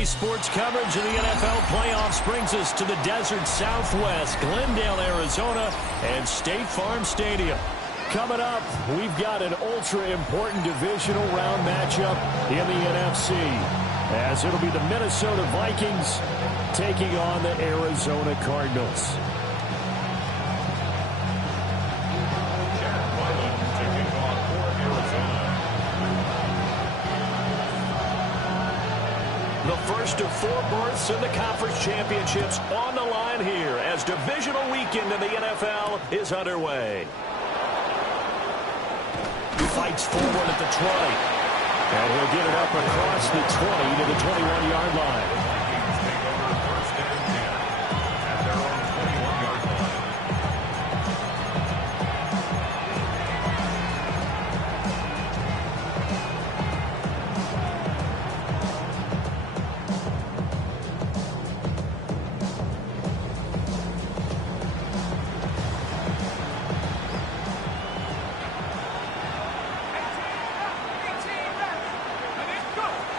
Today's sports coverage of the NFL playoffs brings us to the desert Southwest, Glendale, Arizona, and State Farm Stadium. Coming up, we've got an ultra-important divisional round matchup in the NFC, as it'll be the Minnesota Vikings taking on the Arizona Cardinals. The first of 4 berths in the conference championships on the line here as divisional weekend in the NFL is underway. Fights forward at the 20. And he'll get it up across the 20 to the 21-yard line.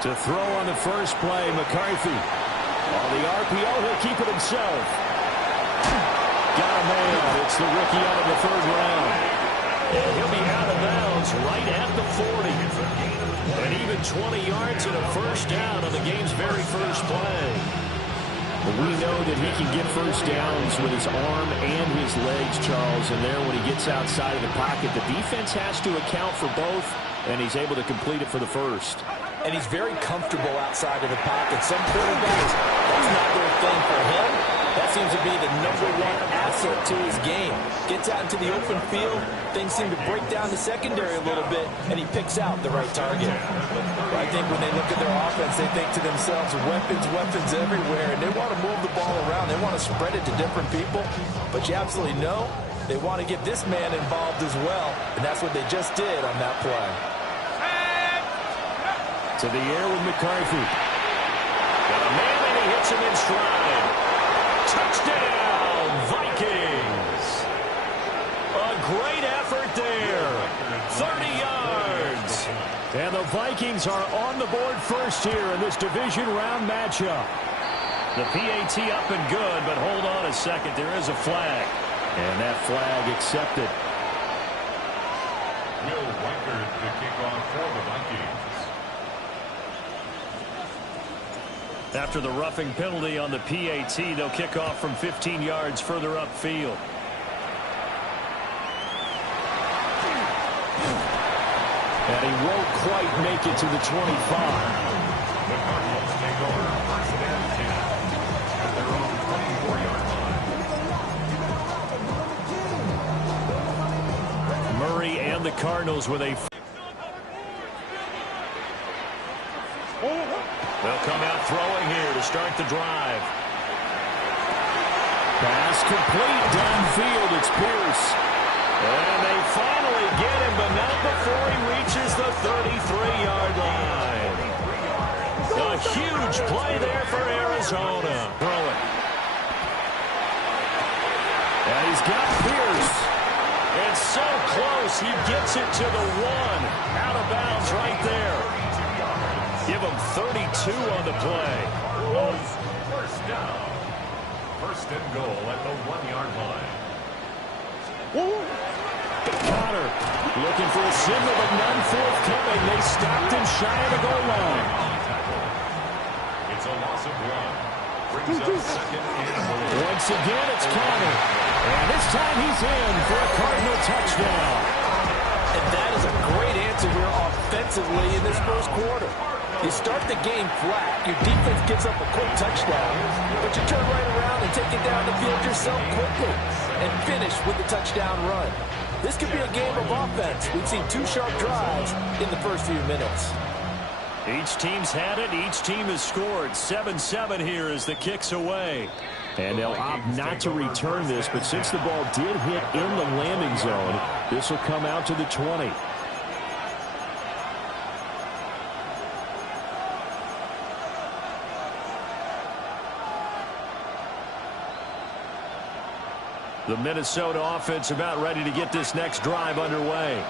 To throw on the first play, McCarthy. On the RPO, he'll keep it himself. Got a man. It's the rookie out of the 3rd round. And he'll be out of bounds right at the 40. And even 20 yards and a first down on the game's very first play. We know that he can get first downs with his arm and his legs, Charles. And there, when he gets outside of the pocket, the defense has to account for both, and he's able to complete it for the first. And he's very comfortable outside of the pocket. Some quarterbacks, that's not their thing. For him, that seems to be the #1 asset to his game. Gets out into the open field, things seem to break down the secondary a little bit, and he picks out the right target. But I think when they look at their offense, they think to themselves, weapons everywhere, and they want to move the ball around. They want to spread it to different people, but you absolutely know they want to get this man involved as well, and that's what they just did on that play. To the air with McCarthy. Got a man, and he hits him in stride. Touchdown, Vikings. A great effort there. 30 yards. And the Vikings are on the board first here in this division round matchup. The PAT up and good, but hold on a second. There is a flag. And that flag accepted. Will Reichard, the kickoff for the Vikings. After the roughing penalty on the PAT, they'll kick off from 15 yards further upfield. And he won't quite make it to the 25. The Cardinals take over 1st and 10 at their own 24-yard line. Murray and the Cardinals with a... They'll come out throwing here to start the drive. Pass complete downfield. It's Pierce. And they finally get him, but not before he reaches the 33-yard line. A huge play there for Arizona. Throwing. And he's got Pierce. And so close, he gets it to the 1. Out of bounds right there. Give him 32 on the play. First down. 1st and goal at the 1-yard line. Connor looking for a signal, but none forthcoming. They stopped him shy of the goal line. It's a loss of 1. Brings up 2nd and goal. Once again, it's Connor. And this time he's in for a Cardinal touchdown. And that is a great answer here offensively in this first quarter. You start the game flat, your defense gives up a quick touchdown, but you turn right around and take it down the field yourself quickly and finish with a touchdown run. This could be a game of offense. We've seen 2 sharp drives in the first few minutes. Each team's had it. Each team has scored. 7-7 here as the kick's away. And they'll opt not to return this, but since the ball did hit in the landing zone, this will come out to the 20. The Minnesota offense about ready to get this next drive underway.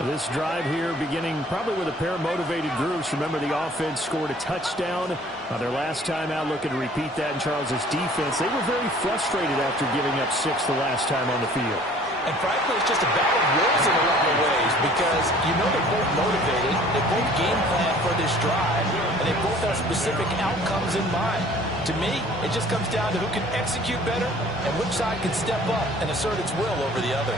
This drive here beginning probably with a pair of motivated groups. Remember, the offense scored a touchdown on their last time out, looking to repeat that in Charles's defense. They were very frustrated after giving up 6 the last time on the field. And frankly, it's just a battle of wills in a lot of ways because you know they're both motivated, they both game plan for this drive, and they both have specific outcomes in mind. To me, it just comes down to who can execute better and which side can step up and assert its will over the other.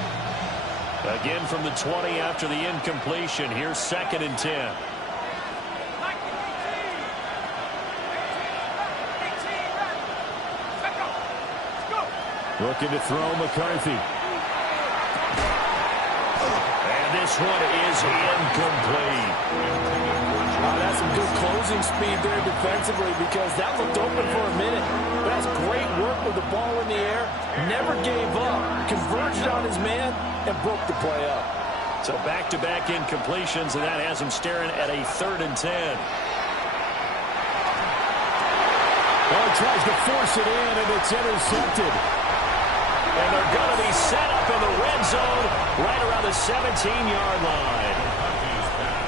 Again from the 20 after the incompletion. Here's 2nd and 10. Looking to throw McCarthy. And this one is incomplete. That's some good closing speed there defensively because that looked open for a minute. But that's great work with the ball in the air. Never gave up. Converged on his man and broke the play up. So back-to-back incompletions, and that has him staring at a 3rd and 10. Oh, he tries to force it in, and it's intercepted. And they're going to be set up in the red zone right around the 17-yard line.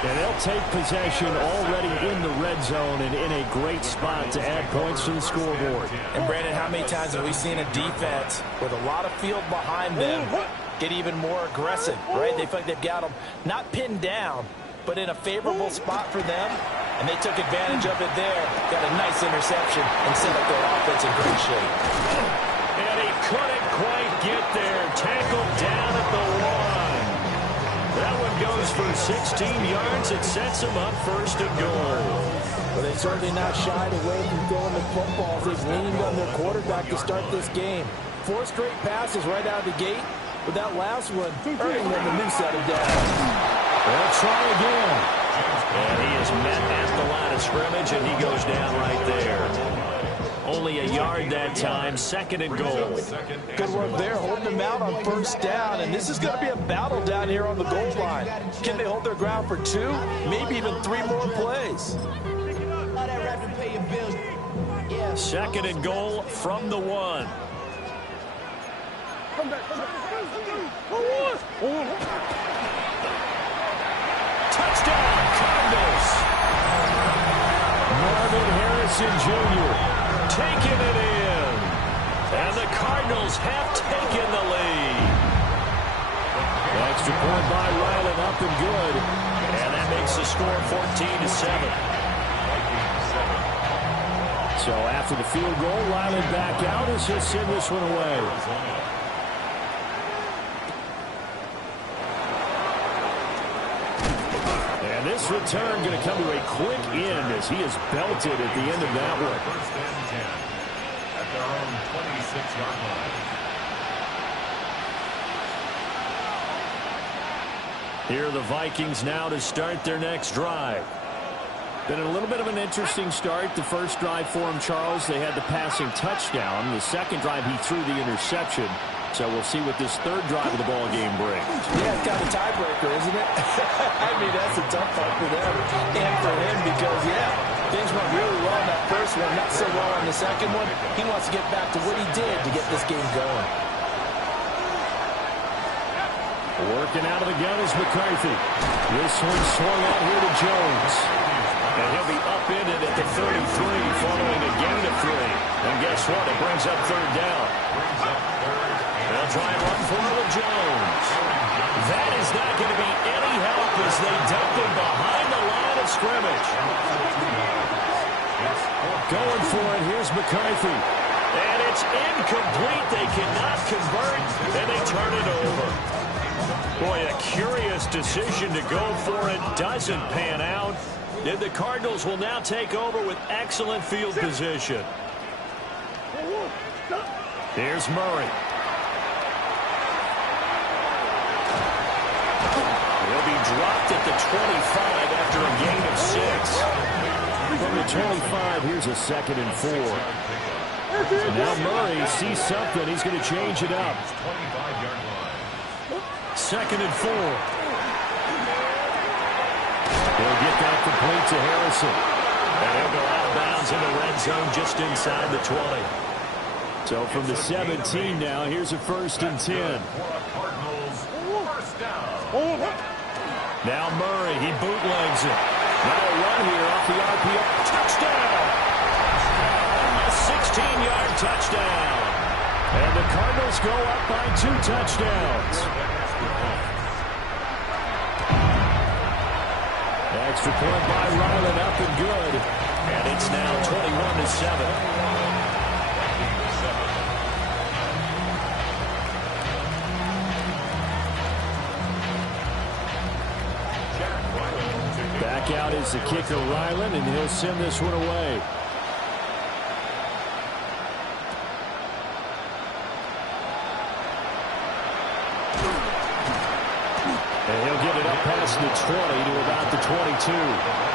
And they'll take possession already in the red zone and in a great spot to add points to the scoreboard. And, Brandon, how many times have we seen a defense with a lot of field behind them get even more aggressive, right? They feel like they've got them not pinned down, but in a favorable spot for them. And they took advantage of it there. Got a nice interception and set up their offense in great shape. And he couldn't quite get there. Tackled down at the 1. That one goes for 16 yards. It sets them up 1st and goal. Well, they certainly not shied away from throwing the footballs. They've leaned on their quarterback to start this game. 4 straight passes right out of the gate, with that last one earning them a new set of downs. They'll try again. And he is met at the line of scrimmage, and he goes down right there. Only a yard that time, 2nd and goal. Good work there, holding them out on 1st down, and this is going to be a battle down here on the goal line. Can they hold their ground for 2, maybe even 3 more plays? 2nd and goal from the 1. Touchdown, Cardinals. Marvin Harrison Jr. taking it in. And the Cardinals have taken the lead. Extra point by Ryland, up and good. And that makes the score 14-7. So after the field goal, Ryland back out as he'll send this one away. And this return going to come to a quick end as he is belted at the end of that one. 1st and 10 at their own 26-yard line. Here are the Vikings now to start their next drive. Been a little bit of an interesting start. The first drive for him, Charles, they had the passing touchdown. The second drive, he threw the interception. So we'll see what this 3rd drive of the ball game brings. Yeah, it's kind of a tiebreaker, isn't it? I mean, that's a tough one for them and for him because, yeah, things went really well in that first one, not so well on the second one. He wants to get back to what he did to get this game going. Working out of the gun is McCarthy. This one swung out here to Jones. And he'll be upended at the 33 following a gain of 3. And guess what? It brings up 3rd down. They'll try and run for it with Jones. That is not going to be any help as they dump him behind the line of scrimmage. Going for it. Here's McCarthy. And it's incomplete. They cannot convert, and they turn it over. Boy, a curious decision to go for it. Doesn't pan out. And the Cardinals will now take over with excellent field position. Here's Murray. He'll be dropped at the 25 after a gain of 6. From the 25, here's a 2nd and 4. Now Murray sees something. He's going to change it up. 2nd and 4. He'll get that complete to Harrison. And he'll go out of bounds in the red zone just inside the 20. So from the 17 now, here's a 1st and 10. Now Murray, he bootlegs it. Now a run here off the RPO. Touchdown! A 16-yard touchdown. And the Cardinals go up by 2 touchdowns. Extra point by Ryland, up and good. And it's now 21-7. Back out is the kicker, Ryland, and he'll send this one away. And he'll get it up past the 20 to about the 22.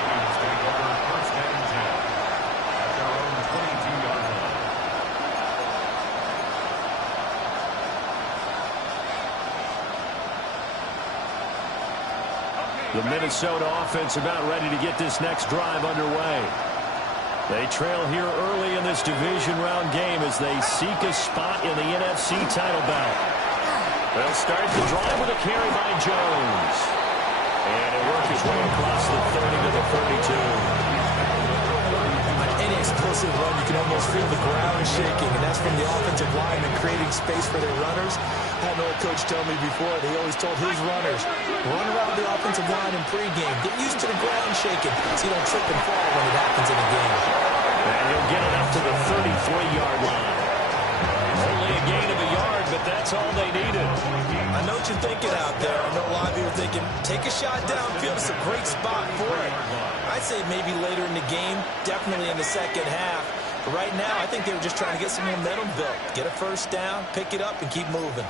The Minnesota offense about ready to get this next drive underway. They trail here early in this division round game as they seek a spot in the NFC title bout. They'll start the drive with a carry by Jones. And it works his way across the 30 to the 32. Any explosive run, you can almost feel the ground shaking, and that's from the offensive linemen creating space for their runners. I had an old coach tell me before, he always told his runners, run around the offensive line in pregame. Get used to the ground shaking so you don't trip and fall when it happens in the game. And he'll get it up to the 33-yard line. Only a gain of a yard, but that's all they needed. I know what you're thinking out there. I know a lot of you are thinking, take a shot downfield. It's a great spot for it. I'd say maybe later in the game, definitely in the second half. But right now, I think they were just trying to get some momentum built. Get a first down, pick it up, and keep moving.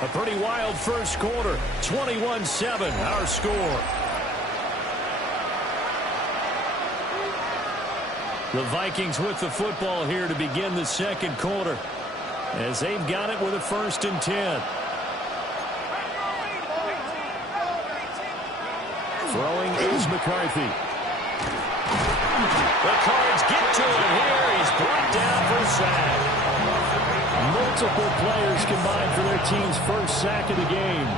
A pretty wild first quarter. 21-7, our score. The Vikings with the football here to begin the second quarter, as they've got it with a 1st and 10. Throwing is McCarthy. The Cards get to him here. He's brought down for a sack. Multiple players combined for their team's first sack of the game.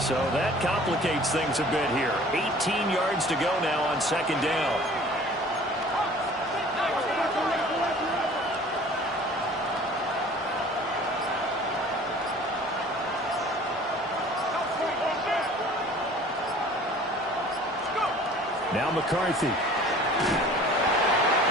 So that complicates things a bit here. 18 yards to go now on 2nd down. Now McCarthy.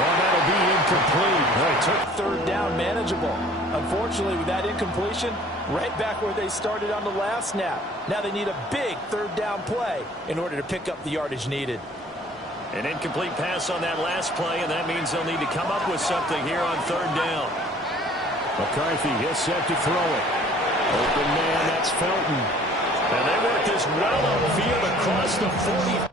Well, that'll be incomplete. Right, took 3rd down manageable. Unfortunately, with that incompletion, right back where they started on the last snap. Now they need a big 3rd down play in order to pick up the yardage needed. An incomplete pass on that last play, and that means they'll need to come up with something here on 3rd down. McCarthy is set to throw it. Open man, that's Felton. And they work this well upfield across the 40.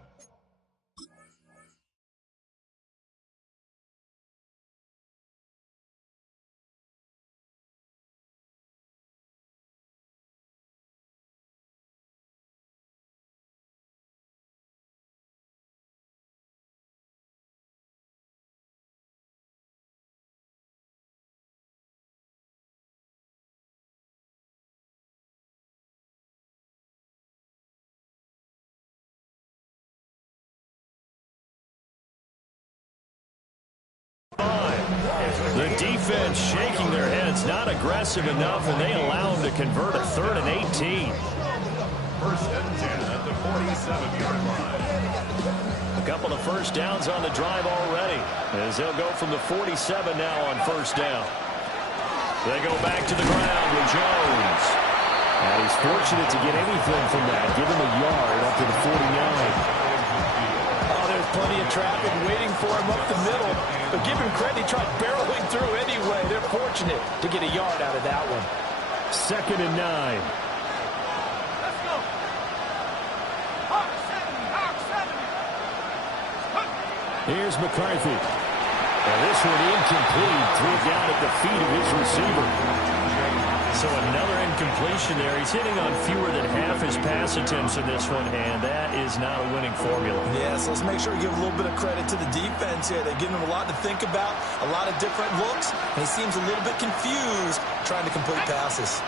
The defense shaking their heads, not aggressive enough, and they allow them to convert a 3rd and 18. 1st and 10 at the 47-yard line. A couple of first downs on the drive already, as they'll go from the 47 now on 1st down. They go back to the ground with Jones. And he's fortunate to get anything from that. Give him a yard up to the 49. Plenty of traffic waiting for him up the middle. But give him credit, he tried barreling through anyway. They're fortunate to get a yard out of that one. 2nd and 9. Let's go. Hawk 7. Here's McCarthy. And this one incomplete. Threw it down at the feet of his receiver. So another incompletion there. He's hitting on fewer than half his pass attempts in this one, and that is not a winning formula. Yeah, so let's make sure we give a little bit of credit to the defense here. They're giving him a lot to think about, a lot of different looks, and he seems a little bit confused trying to complete passes.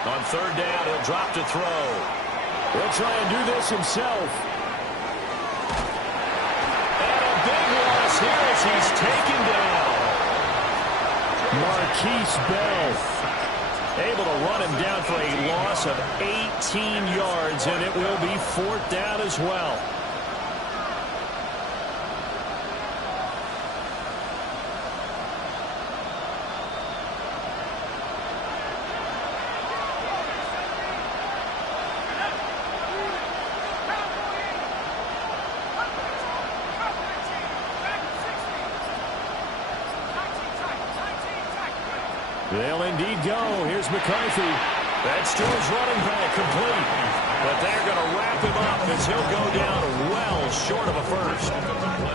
On third down, he'll drop to throw. He'll try and do this himself. And a big loss here as he's taken down. Marquise Bell able to run him down for a loss of 18 yards, and it will be fourth down as well. They'll indeed go. Here's McCarthy. That's to his running back, complete. But they're going to wrap him up as he'll go down well short of a first.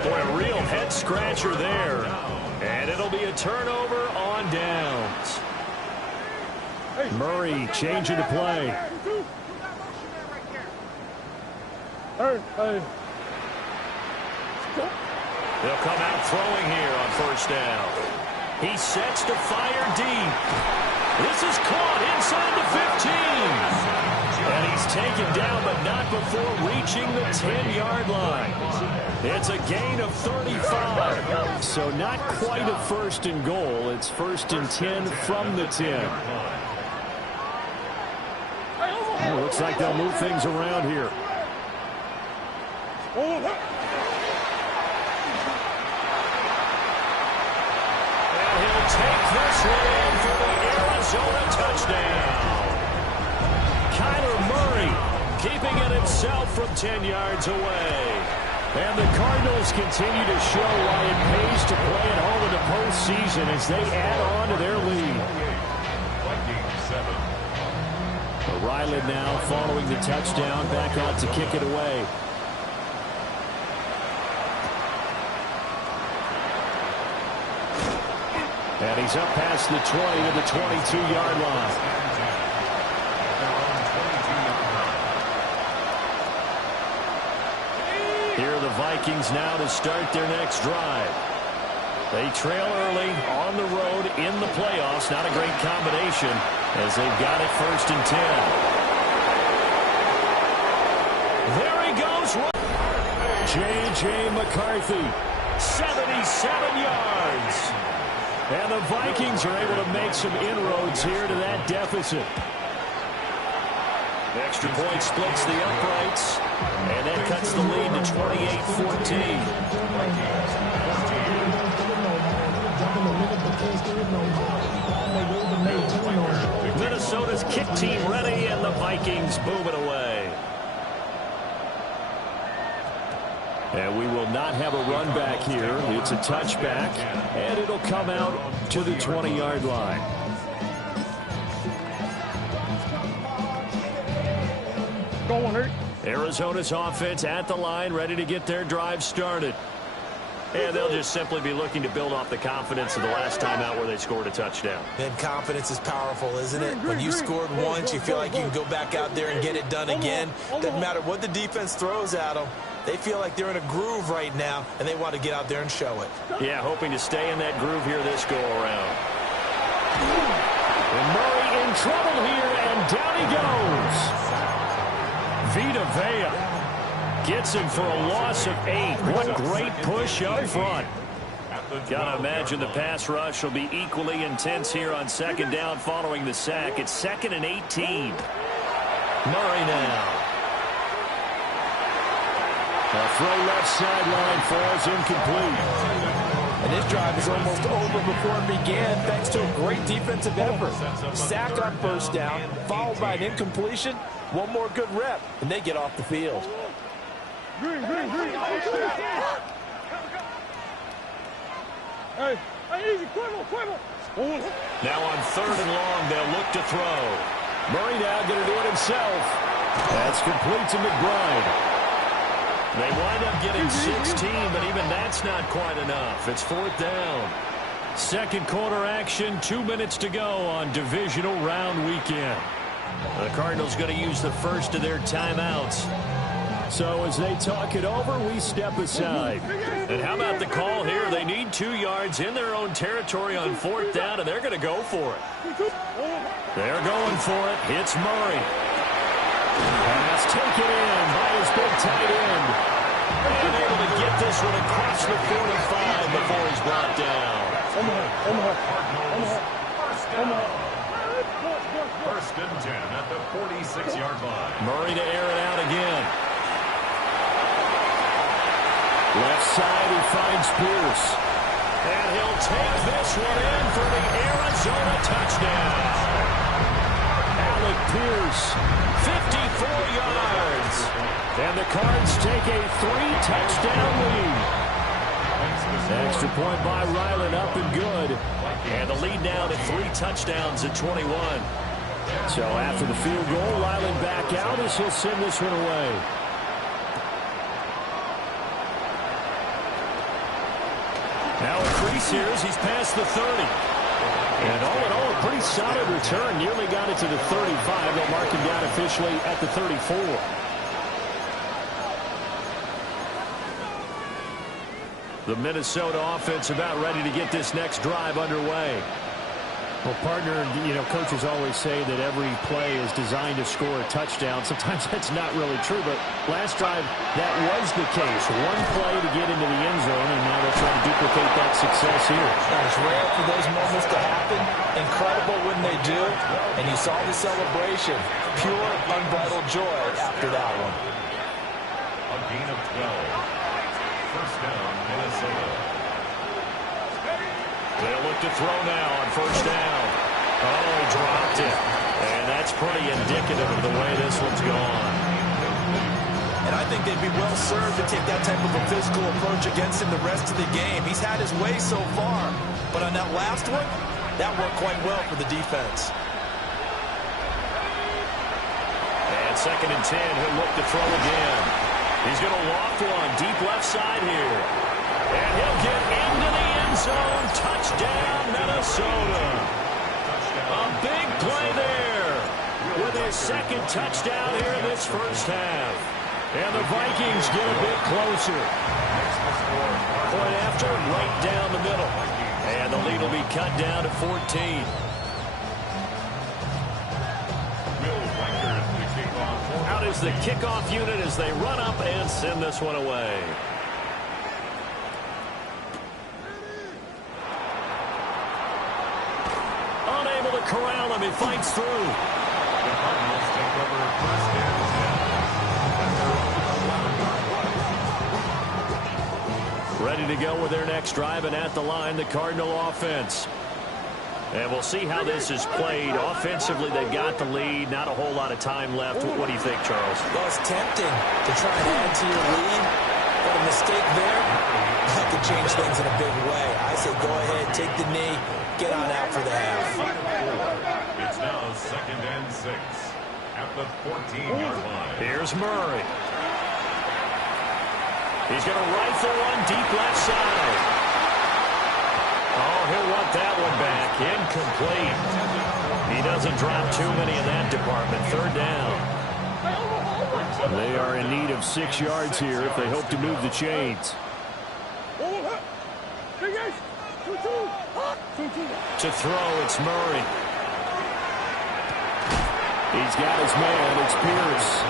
Boy, a real head-scratcher there. And it'll be a turnover on downs. Murray changing the play. They'll come out throwing here on first down. He sets to fire deep. This is caught inside the 15. And he's taken down, but not before reaching the 10-yard line. It's a gain of 35. So not quite a first and goal. It's first and 10 from the 10. Well, looks like they'll move things around here. Take this one in for the Arizona touchdown. Kyler Murray keeping it himself from 10 yards away. And the Cardinals continue to show why it pays to play at home in the postseason as they add on to their lead. Riley now following the touchdown, back out to kick it away. And he's up past the 20 to the 22-yard line. Here are the Vikings now to start their next drive. They trail early on the road in the playoffs. Not a great combination as they've got it first and 10. There he goes. J.J. McCarthy, 77 yards. And the Vikings are able to make some inroads here to that deficit. The extra point splits the uprights, and that cuts the lead to 28-14. Minnesota's kick team ready, and the Vikings boom it away. And we will not have a run back here. It's a touchback, and it'll come out to the 20-yard line. Arizona's offense at the line, ready to get their drive started. And they'll just simply be looking to build off the confidence of the last time out where they scored a touchdown. And confidence is powerful, isn't it? When you scored once, you feel like you can go back out there and get it done again. Doesn't matter what the defense throws at them. They feel like they're in a groove right now, and they want to get out there and show it. Yeah, hoping to stay in that groove here this go-around. And Murray in trouble here, and down he goes. Vita Vea gets him for a loss of 8. What great push up front. Gotta imagine the pass rush will be equally intense here on second down following the sack. It's 2nd and 18. Murray now. A throw left sideline falls incomplete. And this drive is almost over before it began thanks to a great defensive effort. Sack on first down, followed by an incompletion. One more good rep, and they get off the field. Hey, easy, Quibble. Now on 3rd and long, they'll look to throw. Murray now going to do it himself. That's complete to McBride. They wind up getting 16, but even that's not quite enough. It's 4th down. Second quarter action, 2 minutes to go on divisional round weekend. The Cardinals going to use the first of their timeouts. So as they talk it over, we step aside. And how about the call here? They need 2 yards in their own territory on 4th down, and they're going to go for it. They're going for it. It's Murray. Pass taken in by his big tight end. And able to get this one across the 45 before he's brought down. First and 10 at the 46-yard line. Murray to air it out again. Left side, he finds Pierce. And he'll take this one in for the Arizona touchdown. Alec Pierce, 54 yards. And the Cards take a 3-touchdown lead. Extra point by Ryland, up and good. And the lead now to 3 touchdowns at 21. So after the field goal, Ryland back out as he'll send this one away. Now a crease here as he's past the 30. And all in all, a pretty solid return. Nearly got it to the 35. They'll mark him down officially at the 34. The Minnesota offense about ready to get this next drive underway. Well, partner, coaches always say that every play is designed to score a touchdown. Sometimes that's not really true, but last drive, that was the case. One play to get into the end zone, and now they'll try to duplicate that success here. It's rare for those moments to happen. Incredible when they do. And you saw the celebration. Pure, unbridled joy after that one. A gain of 12. First down, Minnesota. They'll look to throw now on first down. Oh, he dropped it. And that's pretty indicative of the way this one's gone. And I think they'd be well served to take that type of a physical approach against him the rest of the game. He's had his way so far. But on that last one, that worked quite well for the defense. And 2nd and 10, he'll look to throw again. He's going to loft one deep left side here. And he'll get into the end zone. Touchdown, Minnesota. A big play there with his 2nd touchdown here in this first half. And the Vikings get a bit closer. Point after, right down the middle. And the lead will be cut down to 14. Out is the kickoff unit as they run up and send this one away. Unable to corral him. He fights through. The Cardinals take over first and 10. Ready to go with their next drive, and at the line, the Cardinal offense. And we'll see how this is played. Offensively, they've got the lead. Not a whole lot of time left. What do you think, Charles? Well, it's tempting to try and add to your lead, but a mistake there, that could change things in a big way. I say go ahead, take the knee, get on out for the half. It's now 2nd and 6 at the 14-yard line. Here's Murray. He's going to rifle one deep left side. Oh, he'll want that one back. Incomplete. He doesn't drop too many in that department. 3rd down. They are in need of 6 yards here if they hope to move the chains. To throw, it's Murray. He's got his man. It's Pierce.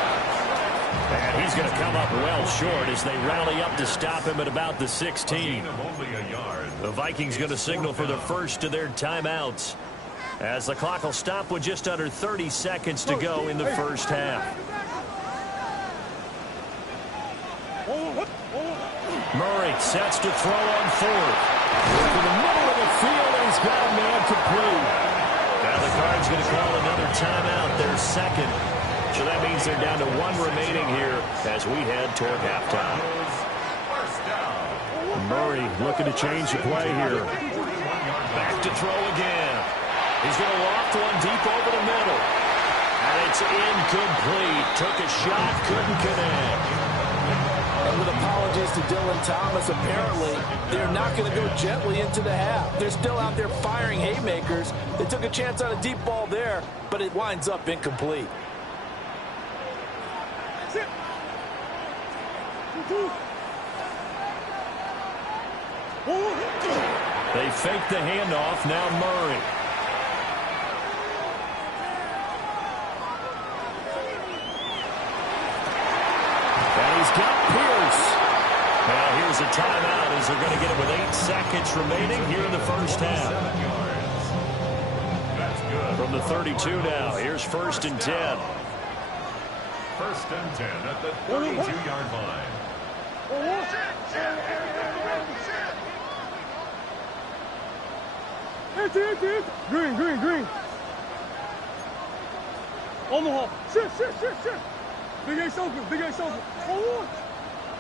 And he's going to come up well short as they rally up to stop him at about the 16. The Vikings going to signal for the first of their timeouts as the clock will stop with just under 30 seconds to go in the first half. Murray sets to throw on 4th. In the middle of the field, he's got a man complete. Now the Cards going to call another timeout, their 2nd. So that means they're down to 1 remaining here as we head toward halftime. Murray looking to change the play here. Back to throw again. He's going to loft one deep over the middle. And it's incomplete. Took a shot, couldn't connect. And with apologies to Dylan Thomas, apparently they're not going to go gently into the half. They're still out there firing haymakers. They took a chance on a deep ball there, but it winds up incomplete. They fake the handoff. Now Murray. And he's got Pierce. Now here's a timeout as they're going to get it with 8 seconds remaining here in the first half. That's good. From the 32 now. Here's 1st and 10. 1st and 10 at the 32-yard line. Green. Omaha. Sit. Big Ace open. Forward.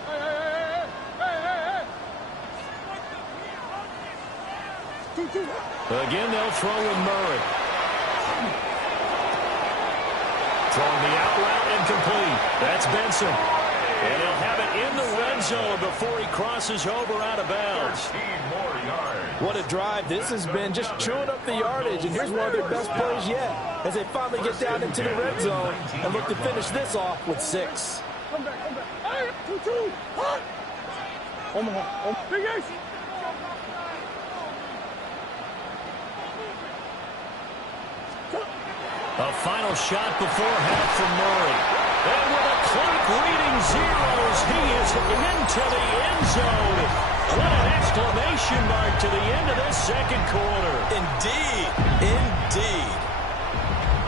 Hey. 2. Again, they'll throw with Murray. Throwing the out route incomplete. That's Benson. And he'll have it in the red zone before he crosses over out of bounds. 13 more yards. What a drive this has been, just chewing up the yardage. And here's one of their best plays yet as they finally get down into the red zone and look to finish this off with 6. Come back. Hey, 2. Omaha. Big Ace. A final shot before half from Murray. And with a clock reading zeros, he is into the end zone. What an exclamation mark to the end of this second quarter. Indeed.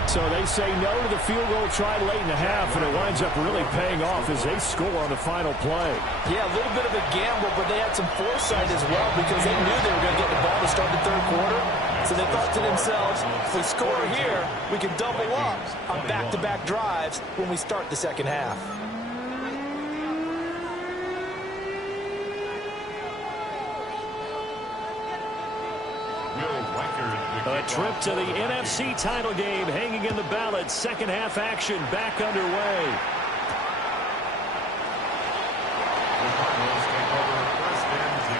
So they say no to the field goal try late in the half, and it winds up really paying off as they score on the final play. Yeah, a little bit of a gamble, but they had some foresight as well because they knew they were going to get the ball to start the third quarter. So they thought to themselves, if we score here, we can double up on back-to-back drives when we start the second half. A trip to the NFC title game hanging in the balance. Second half action back underway. The Cardinals take over 1st and 10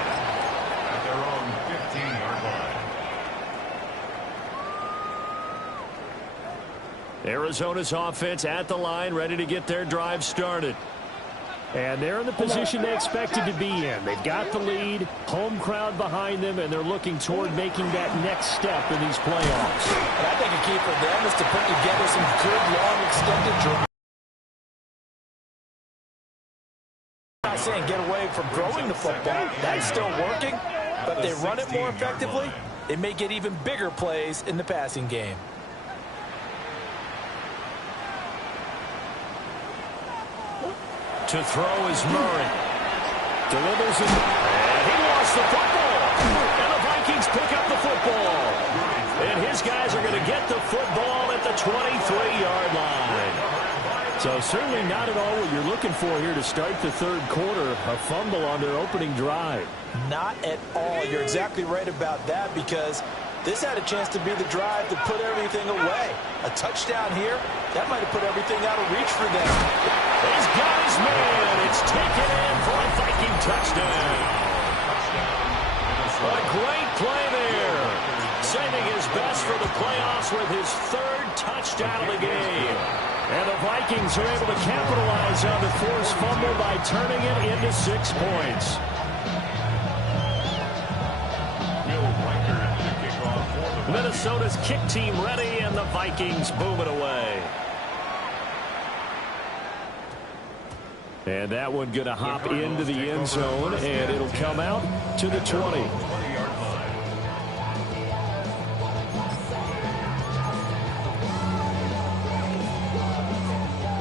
at their own 15-yard line. Arizona's offense at the line, ready to get their drive started. And they're in the position they expected to be in. They've got the lead, home crowd behind them, and they're looking toward making that next step in these playoffs. And I think a key for them is to put together some good, long, extended drives. I'm not saying get away from throwing the football. That's still working. But if they run it more effectively, they may get even bigger plays in the passing game. To throw is Murray. Delivers it. And he lost the football. And the Vikings pick up the football. And his guys are going to get the football at the 23-yard line. So certainly not at all what you're looking for here to start the third quarter. A fumble on their opening drive. Not at all. You're exactly right about that because this had a chance to be the drive to put everything away. A touchdown here, that might have put everything out of reach for them. He's got his man. It's taken in for a Viking touchdown. A great play there. Saving his best for the playoffs with his 3rd touchdown of the game. And the Vikings are able to capitalize on the forced fumble by turning it into 6 points. Minnesota's kick team ready, and the Vikings boom it away. And that one going to hop into the end zone, and it'll come out to the 20.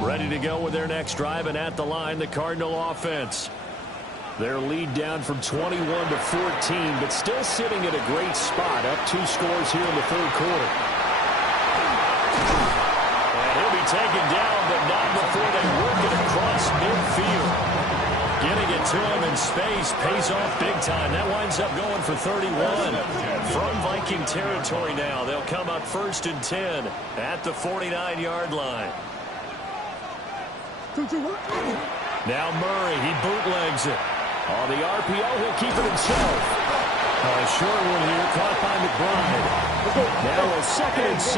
Ready to go with their next drive, and at the line, the Cardinal offense. Their lead down from 21 to 14, but still sitting at a great spot, up 2 scores here in the third quarter. And he'll be taken down, but not before they work it across midfield. Getting it to him in space pays off big time. That winds up going for 31. From Viking territory now, they'll come up 1st and 10 at the 49-yard line. Now Murray, he bootlegs it. On the RPO, he'll keep it himself. A short one here, caught by McBride. Now a 2nd and 6.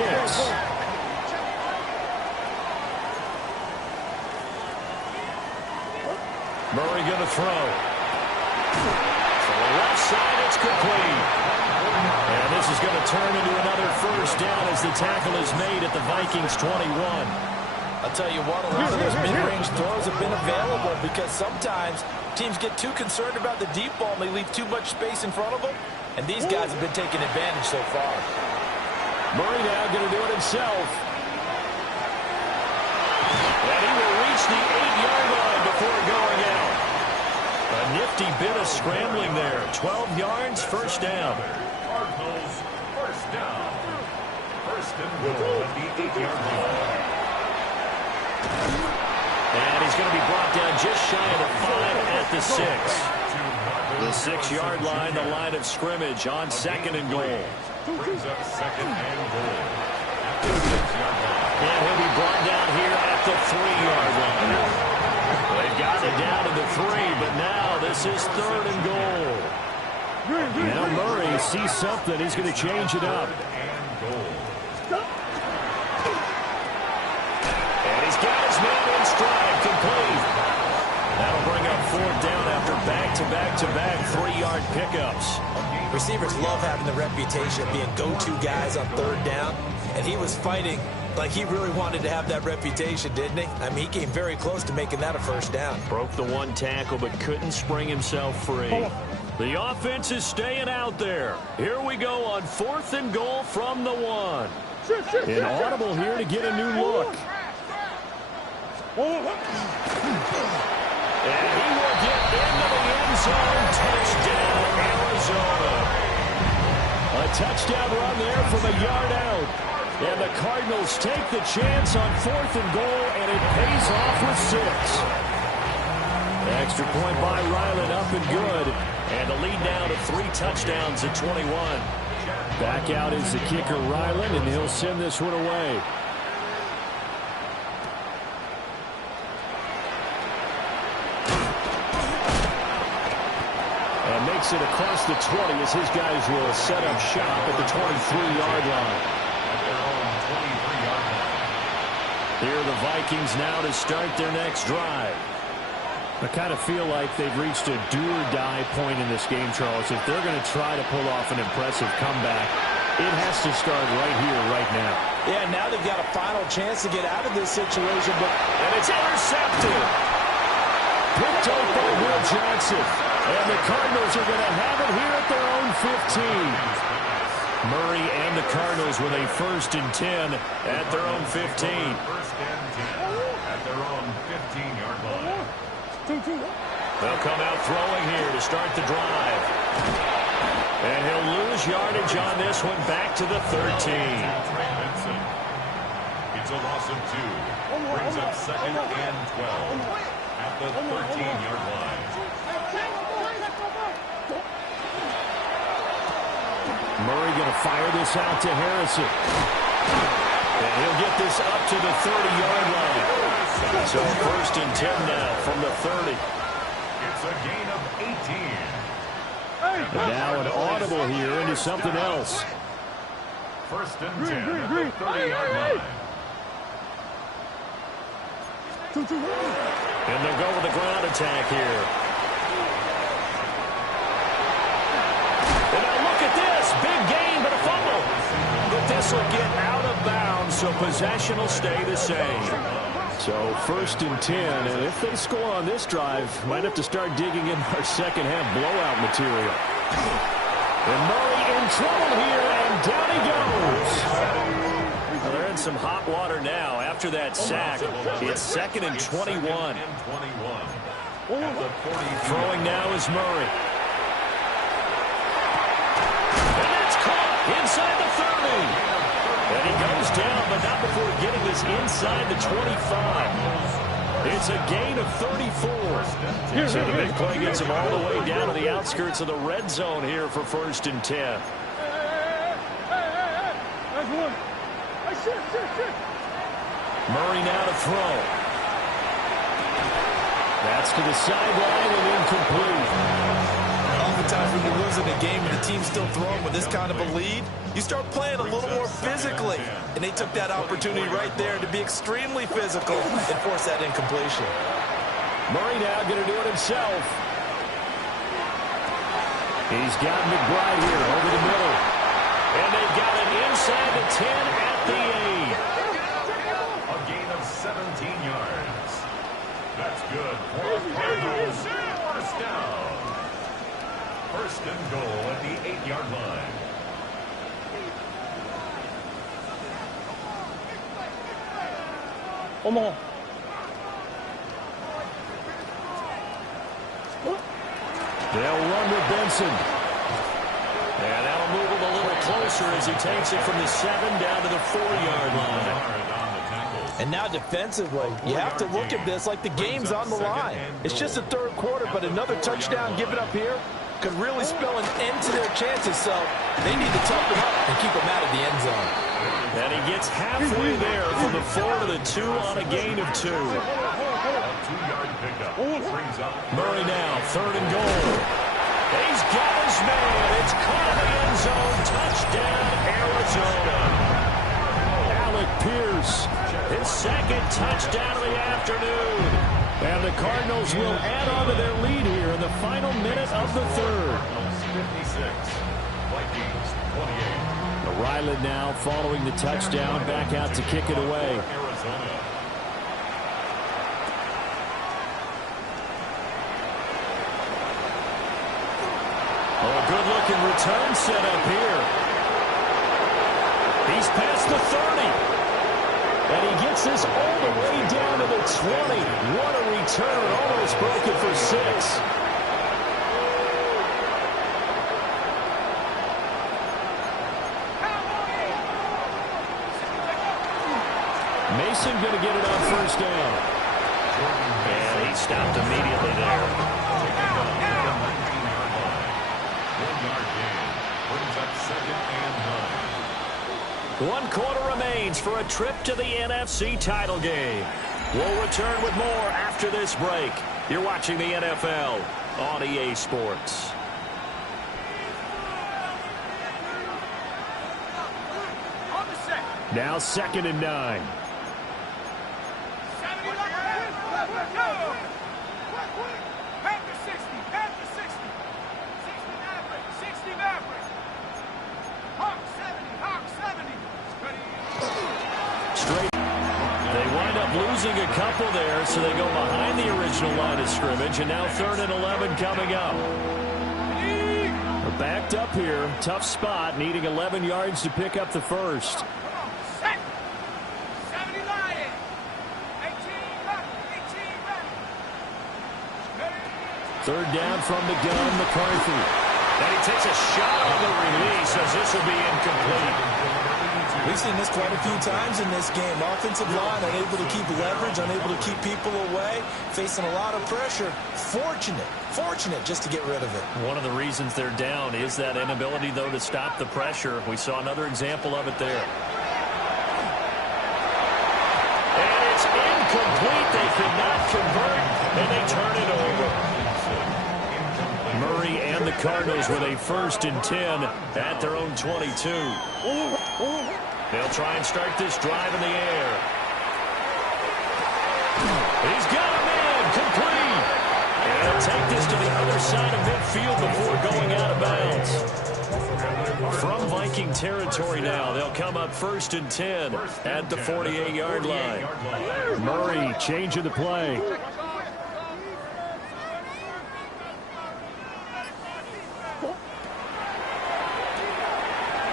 Murray going to throw. To the left side, it's complete. And this is going to turn into another 1st down as the tackle is made at the Vikings 21. I'll tell you what, a lot of those mid-range throws have been available because sometimes teams get too concerned about the deep ball and they leave too much space in front of them. And these guys have been taking advantage so far. Murray now going to do it himself. And he will reach the 8-yard line before going out. A nifty bit of scrambling there. 12 yards, 1st down. Cardinals, 1st down. 1st and goal at the 8-yard line. And he's going to be brought down just shy of the 5 at the 6. The 6-yard line, the line of scrimmage on 2nd and goal. Brings up 2nd and goal at the 6-yard line. And he'll be brought down here at the 3-yard line. They've got it down to the 3, but now this is 3rd and goal. Now Murray sees something. He's going to change it up. And goal. And he's got his man in stride, complete. That'll bring up 4th down after back-to-back-to-back 3-yard pickups. Receivers love having the reputation of being go-to guys on 3rd down, and he was fighting like he really wanted to have that reputation, didn't he? I mean, he came very close to making that a 1st down. Broke the 1 tackle, but couldn't spring himself free. The offense is staying out there. Here we go on 4th and goal from the 1. An audible here to get a new look. And he will get into the end zone. Touchdown, Arizona. A touchdown run there from a yard out. And the Cardinals take the chance on 4th and goal, and it pays off with 6. Extra point by Ryland, up and good. And the lead down to 3 touchdowns at 21. Back out is the kicker, Ryland, and he'll send this one away. And makes it across the 20 as his guys will set up shop at the 23-yard line. Here are the Vikings now to start their next drive. I kind of feel like they've reached a do-or-die point in this game, Charles. If they're going to try to pull off an impressive comeback, it has to start right here, right now. Yeah, now they've got a final chance to get out of this situation. And it's intercepted. Picked up by Will Johnson. And the Cardinals are going to have it here at their own 15. Murray and the Cardinals with a 1st and 10 at their own 15. 1st and 10 at their own 15-yard line. They'll come out throwing here to start the drive. And he'll lose yardage on this one back to the 13. It's a loss of 2. Brings up 2nd and 12 at the 13-yard line. Murray going to fire this out to Harrison. And he'll get this up to the 30-yard line. So 1st and 10 now from the 30. It's a gain of 18. And now an audible here into something else. 1st and 10 at the 30-yard line. And they'll go with the ground attack here. And now look at this. Big gain, but a fumble. But this will get out of bounds, so possession will stay the same. So 1st and 10, and if they score on this drive, might have to start digging in our second half blowout material. And Murray in trouble here, and down he goes. Well, they're in some hot water now after that sack. It's 2nd and 21. Throwing now is Murray. And it's caught inside the 30. And he goes down, but not before getting this inside the 25. It's a gain of 34. So the big play gets him all the way down to the outskirts of the red zone here for 1st and 10. That's one. Hey, shit. Murray now to throw. That's to the sideline and incomplete. Oftentimes when you're losing a game and the team's still throwing with this kind of a lead, you start playing a little more physically. And they took that opportunity right there to be extremely physical and force that incompletion. Murray now going to do it himself. He's got McBride here over the middle. And they've got it inside the 10 at the 8. A gain of 17 yards. That's good for a Cardinals first down. 1st and goal at the 8-yard line. Omaha. They'll run with Benson. And that'll move him a little closer as he takes it from the 7 down to the 4-yard line. And now defensively, you have to look at this like the game's on the line. It's just the 3rd quarter, but another touchdown given up here could really spell an end to their chances. So they need to toughen up and keep them out of the end zone. And he gets halfway there from the 4 to the 2 on a gain of 2. A 2-yard pickup brings up Murray now, 3rd and goal. He's got his man. It's caught in the end zone. Touchdown, Arizona. Alec Pierce, his 2nd touchdown of the afternoon. And the Cardinals will add on to their lead here in the final minute of the 3rd. 56. Vikings 28. Ryland now following the touchdown, back out to kick it away. Arizona. Oh, good-looking return set up here. He's past the 30. And he gets this all the way down to the 20. What a return. Almost broken for 6. Mason going to get it on 1st down. And he stopped immediately there. 1-yard gain brings up 2nd and 9. 1 quarter remains for a trip to the NFC title game. We'll return with more after this break. You're watching the NFL on EA Sports. Now 2nd and 9. Losing a couple there, so they go behind the original line of scrimmage, and now 3rd and 11 coming up. They're backed up here, tough spot, needing 11 yards to pick up the 1st. 3rd down from the gun, McCarthy. And he takes a shot on the release as this will be incomplete. We've seen this quite a few times in this game. Offensive line unable to keep leverage, unable to keep people away, facing a lot of pressure. Fortunate just to get rid of it. One of the reasons they're down is that inability, though, to stop the pressure. We saw another example of it there. And it's incomplete. They cannot convert, and they turn it over. Murray and the Cardinals with a 1st and 10 at their own 22. They'll try and start this drive in the air. He's got a man, complete. And they'll take this to the other side of midfield before going out of bounds. From Viking territory now, they'll come up 1st and 10 at the 48-yard line. Murray changing the play.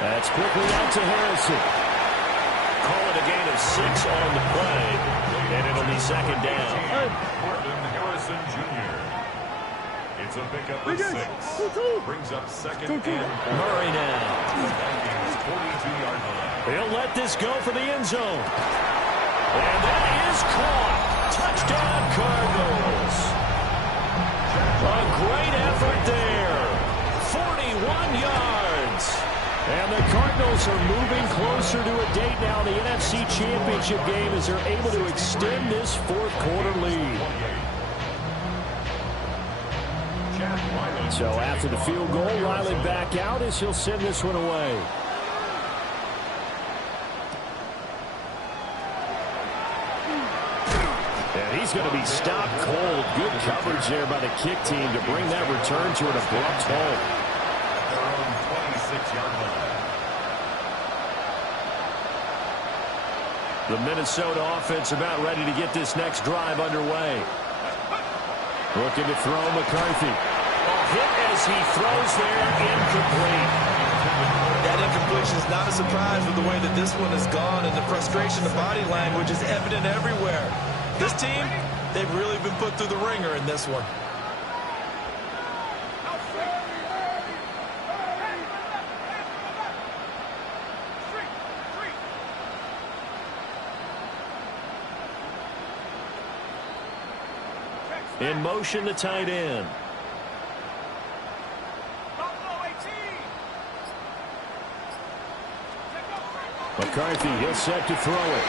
That's quickly out to Harrison. Call it a gain of 6 on the play, and it'll be 2nd down. Martin Harrison Jr. It's a pickup of 6. Brings up 2nd and 4. Murray now. Vikings 42-yard line. He'll let this go for the end zone. And that is caught. Touchdown, Cardinals. A great effort there. 41 yards. And the Cardinals are moving closer to a date now in the NFC Championship game as they're able to extend this fourth-quarter lead. So after the field goal, Riley back out as he'll send this one away. And he's going to be stopped cold. Good coverage there by the kick team to bring that return to an abrupt halt. Their own 26-yard line. The Minnesota offense about ready to get this next drive underway. Looking to throw McCarthy. A hit as he throws there, incomplete. That incompletion is not a surprise with the way that this one has gone, and the frustration, the body language is evident everywhere. This team, they've really been put through the ringer in this one. In motion, the tight end. McCarthy, he'll set to throw it.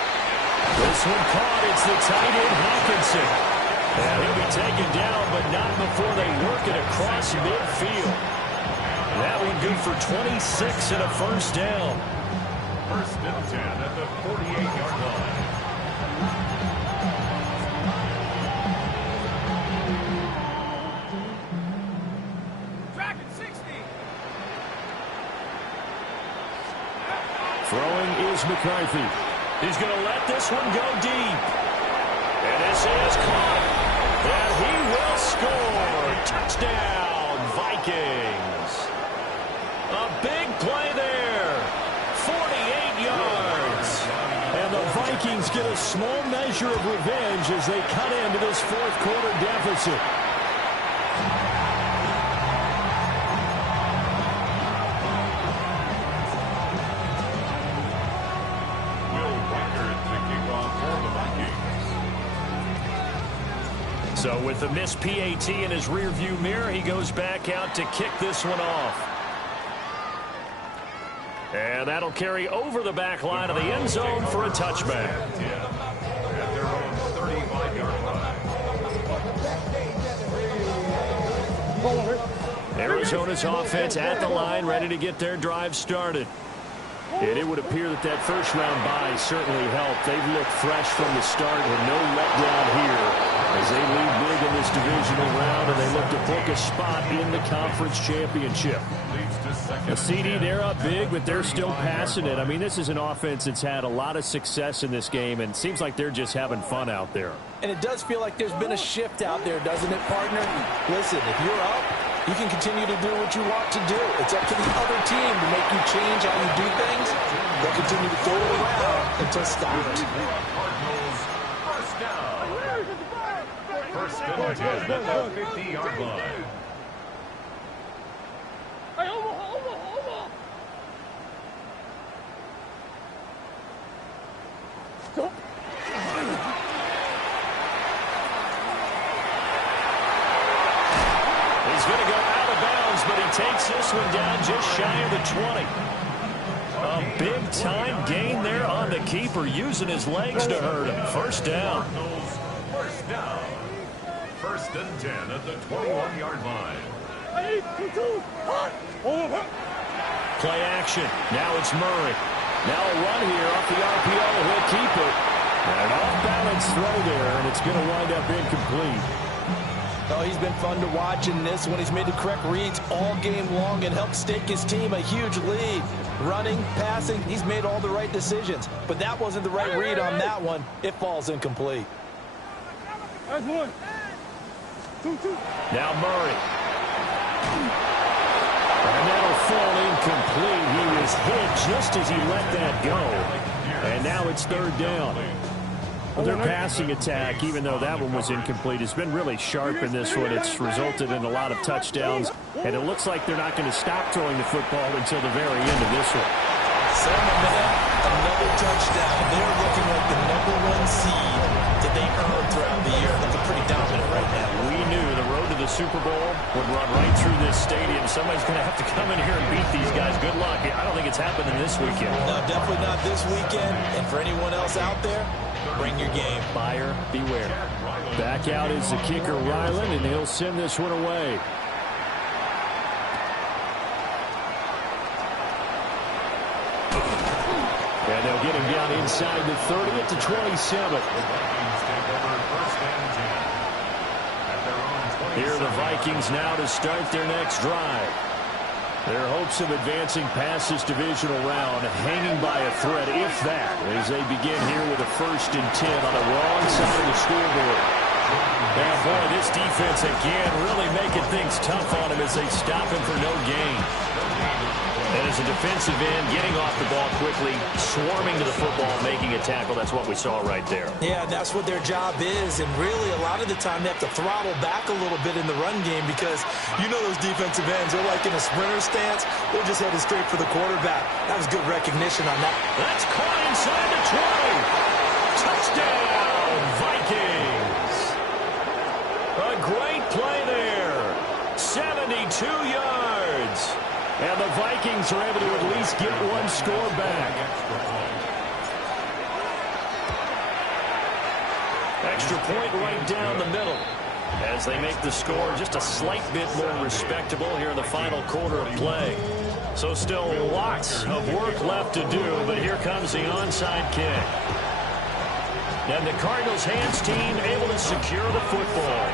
This one caught. It's the tight end, Hawkinson. And he'll be taken down, but not before they work it across midfield. That one good for 26 and a first down. First and 10 at the 48-yard line. Throwing is McCarthy. He's going to let this one go deep. And this is caught. And he will score. Touchdown, Vikings. A big play there. 48 yards. And the Vikings get a small measure of revenge as they cut into this fourth-quarter deficit. So with the missed PAT in his rearview mirror, he goes back out to kick this one off. And that'll carry over the back line of the end zone for a touchback. At their own 35-yard line. Arizona's offense at the line, ready to get their drive started. And it would appear that that first-round bye certainly helped. They've looked fresh from the start with no letdown here as they lead big in this divisional round, and they look to book a spot in the conference championship. A CD, they're up big, but they're still passing it. I mean, this is an offense that's had a lot of success in this game, and it seems like they're just having fun out there. And it does feel like there's been a shift out there, doesn't it, partner? Listen, if you're up, you can continue to do what you want to do. It's up to the other team to make you change how you do things. They'll continue to throw it around until stopped. Cardinals, first down. First and 10 at the 50-yard line. Hey, over. Go. He's going to go out of bounds, but he takes this one down just shy of the 20. A big-time gain there on the keeper, using his legs to hurt him. First down. Cardinals, first down. First and 10 at the 21-yard line. Play action. Now it's Murray. Now a run here off the RPO. He'll keep it. And an off-balance throw there, and it's going to wind up incomplete. Oh, he's been fun to watch in this one. He's made the correct reads all game long and helped stake his team a huge lead. Running, passing, he's made all the right decisions. But that wasn't the right read on that one. It falls incomplete. That's one. Two. Now Murray. And that'll fall incomplete. He was hit just as he let that go. And now it's third down. Well, their passing attack, even though that one was incomplete, has been really sharp in this one. It's resulted in a lot of touchdowns, and it looks like they're not going to stop throwing the football until the very end of this one. Send them in. Another touchdown. They're looking like the #1 seed that they earned throughout the year. Looking pretty dominant right now. We knew the road to the Super Bowl would run right through this stadium. Somebody's going to have to come in here and beat these guys. Good luck. I don't think it's happening this weekend. No, definitely not this weekend. And for anyone else out there, bring your game. Buyer beware. Back out is the kicker, Ryland, and he'll send this one away. And they'll get him down inside the 30 at the 27. Here are the Vikings now to start their next drive. Their hopes of advancing past this divisional round hanging by a thread, if that, as they begin here with a 1st and 10 on the wrong side of the scoreboard. And boy, this defense again really making things tough on him as they stop him for no gain. And as a defensive end, getting off the ball quickly, swarming to the football, making a tackle. That's what we saw right there. Yeah, that's what their job is. And really, a lot of the time, they have to throttle back a little bit in the run game because you know those defensive ends, they're like in a sprinter stance. They're just headed straight for the quarterback. That was good recognition on that. That's caught inside the 20. Touchdown, Vikings. A great play there. 72 yards. And the Vikings are able to at least get one score back. Extra point right down the middle as they make the score just a slight bit more respectable here in the final quarter of play. So still lots of work left to do, but here comes the onside kick. And the Cardinals' hands team able to secure the football.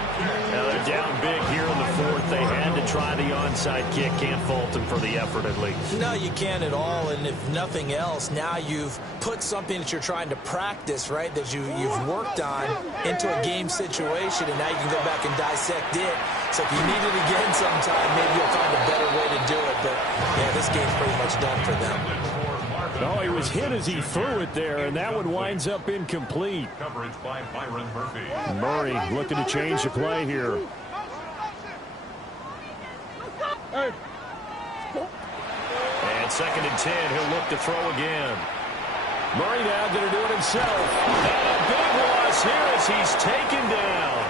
Now they're down big here in the 4th. They had to try the onside kick. Can't fault them for the effort at least. No, you can't at all. And if nothing else, now you've put something that you're trying to practice, right, that you've worked on into a game situation, and now you can go back and dissect it. So if you need it again sometime, maybe you'll find a better way to do it. But, yeah, this game's pretty much done for them. Oh, he was hit as he threw it there, and that one winds up incomplete. Coverage by Byron Murphy. Murray looking to change the play here. And 2nd and 10, he'll look to throw again. Murray now going to do it himself. And a big loss here as he's taken down.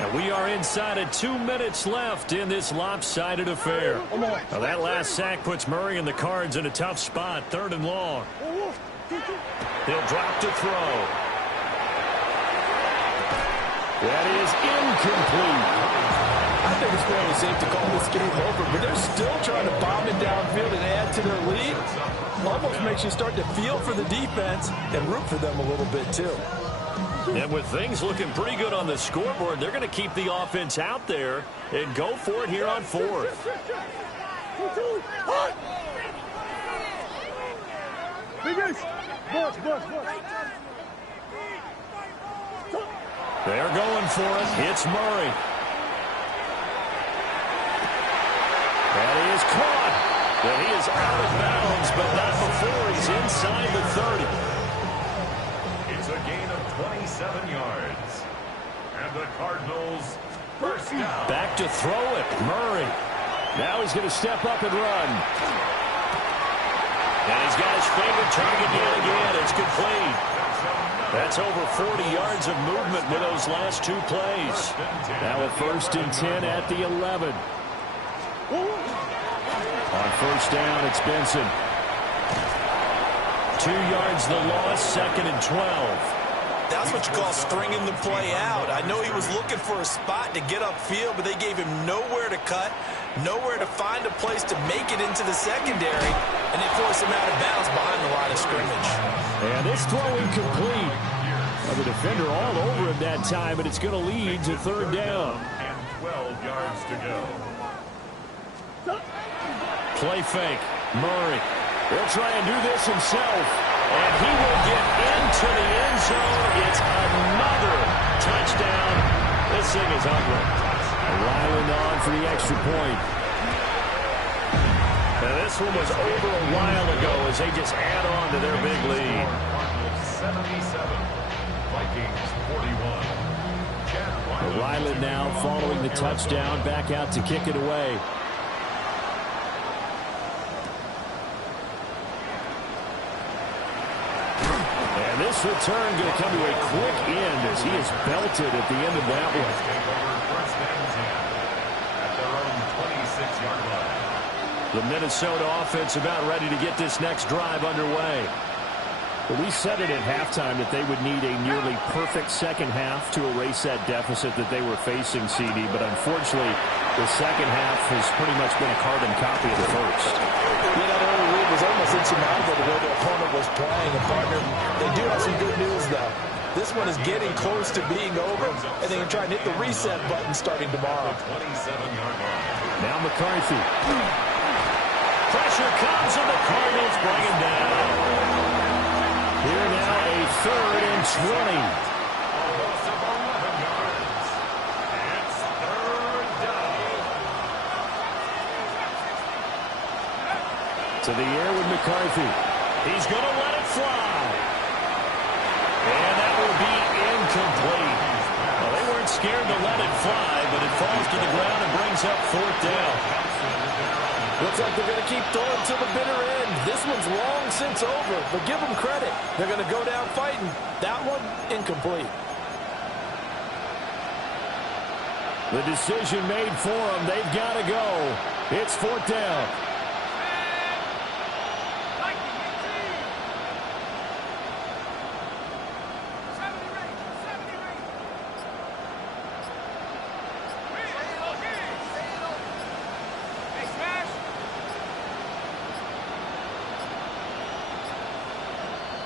And we are inside of 2 minutes left in this lopsided affair. Now that last sack puts Murray and the Cards in a tough spot, 3rd and long. He'll drop to throw. That is incomplete. I think it's fairly safe to call this game over, but they're still trying to bomb it downfield and add to their lead. Almost makes you start to feel for the defense and root for them a little bit, too. And with things looking pretty good on the scoreboard, they're going to keep the offense out there and go for it here on 4th. They're going for it. It's Murray. And he is caught. But he is out of bounds, but not before he's inside the 30. It's a gain of 27 yards. And the Cardinals first down. Back to throw it. Murray. Now he's going to step up and run. And he's got his favorite target yet again. It's complete. That's over 40 yards of movement with those last 2 plays. Now a 1st and 10 at the 11. On 1st down, it's Benson. 2 yards the loss, 2nd and 12. That's what you call stringing the play out. I know he was looking for a spot to get upfield, but they gave him nowhere to cut, nowhere to find a place to make it into the secondary, and they forced him out of bounds behind the line of scrimmage. And this throw incomplete. Well, the defender all over him that time, but it's going to lead to 3rd down. And 12 yards to go. Play fake. Murray will try and do this himself. And he will get into the end zone. It's another touchdown. This thing is ugly. Ryland on for the extra point. Now this one was over a while ago as they just add on to their big lead. 77. Vikings 41. Ryland now following the touchdown, back out to kick it away. this return going to come to a quick end as he is belted at the end of that one. First and 10 at their own 26-yard line. The Minnesota offense about ready to get this next drive underway. Well, we said it at halftime that they would need a nearly perfect second half to erase that deficit that they were facing, CD. But unfortunately, the second half has pretty much been a carbon copy of the first. Yeah, that early lead was almost insurmountable the way their opponent was playing. And, partner, they do have some good news, though. This one is getting close to being over, and they can try and hit the reset button starting tomorrow. 27-yard line. Now McCarthy. Pressure comes, and the Cardinals bring him down. Here now a 3rd and 20. Loss of 11 yards. It's 3rd down. To the air with McCarthy. He's going to let it fly. And that will be incomplete. Well, they weren't scared to let it fly, but it falls to the ground and brings up 4th down. Looks like they're going to keep throwing to the bitter end. This one's long since over, but give them credit. They're going to go down fighting. That one, incomplete. The decision made for them. They've got to go. It's 4th down.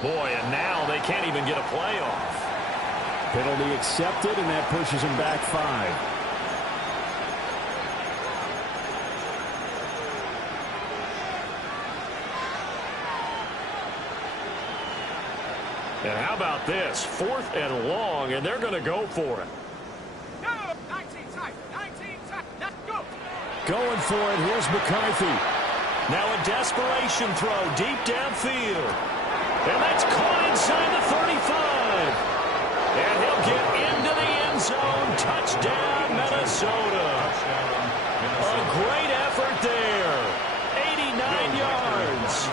Boy, and now they can't even get a play off. Penalty accepted, and that pushes him back 5. And how about this? 4th and long, and they're going to go for it. 19 tight. Let's go. Going for it. Here's McCarthy. Now a desperation throw deep downfield. And that's caught inside the 35. And he'll get into the end zone. Touchdown, Minnesota. A great effort there. 89 yards.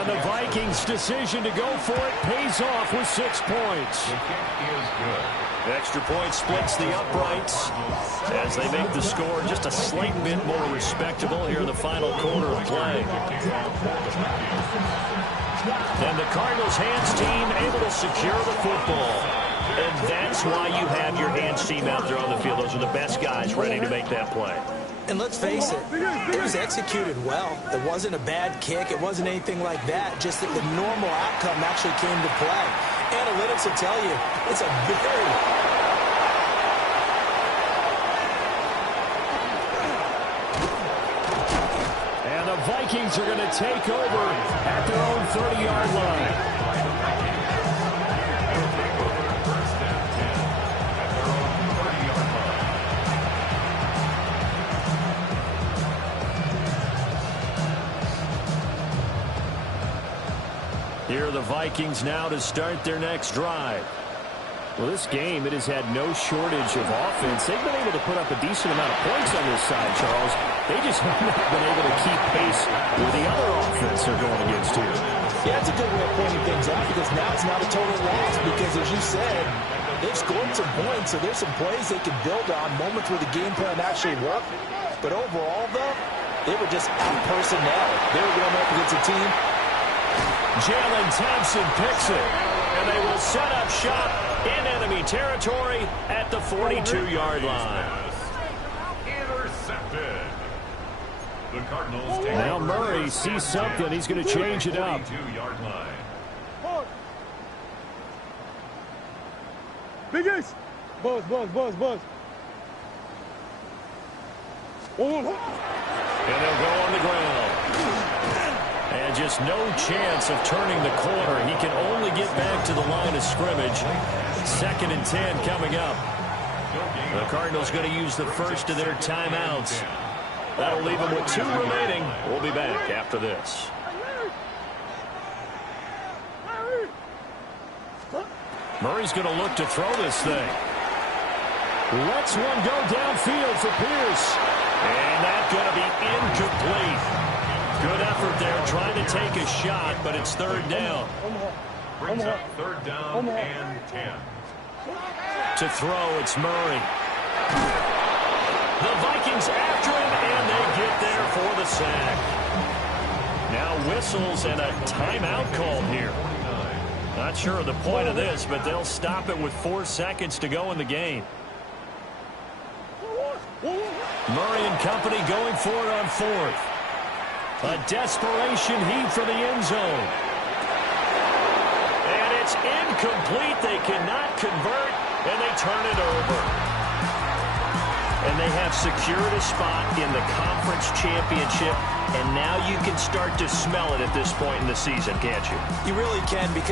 And the Vikings' decision to go for it pays off with 6 points. The kick is good. Extra point splits the uprights as they make the score just a slight bit more respectable here in the final quarter of play. And the Cardinals' hands team able to secure the football. And that's why you have your hands team out there on the field. Those are the best guys ready to make that play. And let's face it, it was executed well. It wasn't a bad kick. It wasn't anything like that. Just that the normal outcome actually came to play. Analytics will tell you it's a very... And the Vikings are going to take over at their own 30-yard line. First and 10 at their own 30-yard line. Here are the Vikings now to start their next drive. Well, this game, it has had no shortage of offense. They've been able to put up a decent amount of points on this side, Charles. They just have not been able to keep pace with the other offense they're going against here. Yeah, it's a good way of pointing things out because now it's not a total loss because, as you said, they've scored some points, so there's some plays they can build on, moments where the game plan actually worked. But overall, though, they were just out personnel. They were going up against a team. Jalen Thompson picks it, and they will set up shop in enemy territory at the 42-yard line. Intercepted. The Cardinals take Now over Murray first sees and something. 10 He's going to change it up. 42-yard line. Big Ace. Buzz. Oh, And they'll go on the ground. And just no chance of turning the corner. He can only get back to the line of scrimmage. 2nd and 10 coming up. The Cardinals going to use the first of their timeouts. That'll leave them with 2 remaining. We'll be back after this. Murray's going to look to throw this thing. Lets one go downfield for Pierce. And that's going to be incomplete. Good effort there trying to take a shot, but it's 3rd down. Brings up third down and 10. To throw, it's Murray. The Vikings after him, and they get there for the sack. Now whistles and a timeout called here. Not sure of the point of this, but they'll stop it with 4 seconds to go in the game. Murray and company going for it on 4th. A desperation heave for the end zone. And it's incomplete. They cannot convert, and they turn it over. And they have secured a spot in the conference championship, and now you can start to smell it at this point in the season, can't you? You really can, because